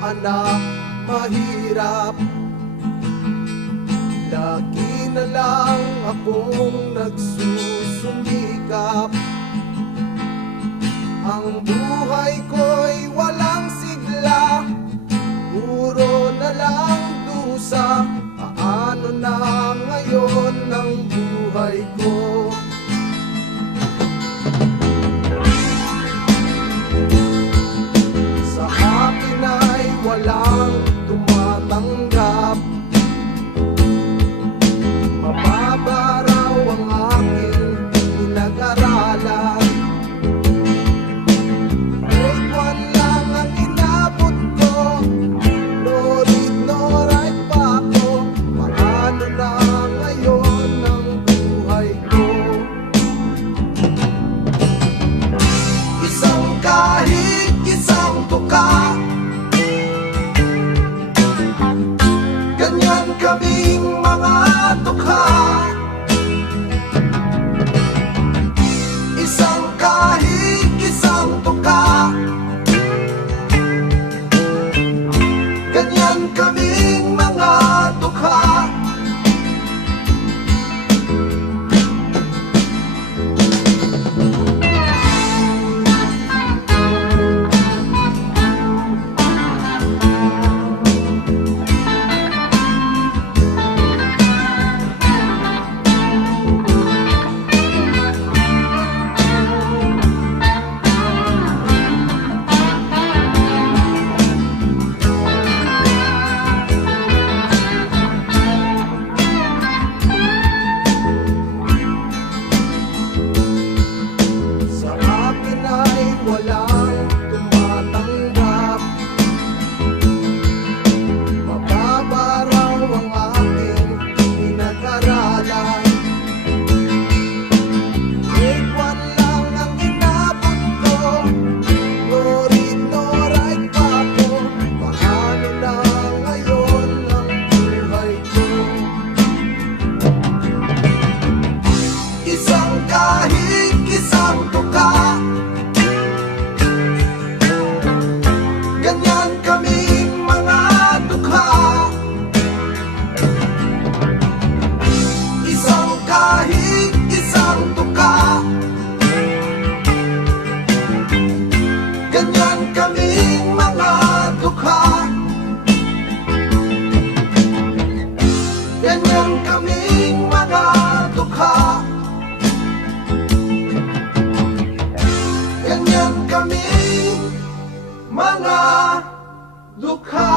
anak mahirap. Lagi na lang akong nagsusumikap. Ang buhay ko'y walang sigla, puro na lang dusa. Paano na ngayon ang buhay ko? Sa akin ay walang tumatanggap. Mababa raw ang aking pinag-aralan. Grade 1 lang ang inabot ko, no read, no write pa ako. Paano na ngayon ang buhay ko? Isang kahig, isang tuka, ganyan kaming mga tukha. Isang kahig, isang tuka, ganyan kaming mga tukha. Walang tumatanggap. Mababa raw ang aking pinag-aralan. Grade 1 lang ang inabot ko, no read, no write pa ako. Paano na ngayon ang buhay ko? Isang kahig, isang tuka, ganyan kaming mga dukha. Isang kahig, isang tuka, ganyan kaming mga dukha. Ganyan kaming mga dukha. Ganyan kaming mga dukha.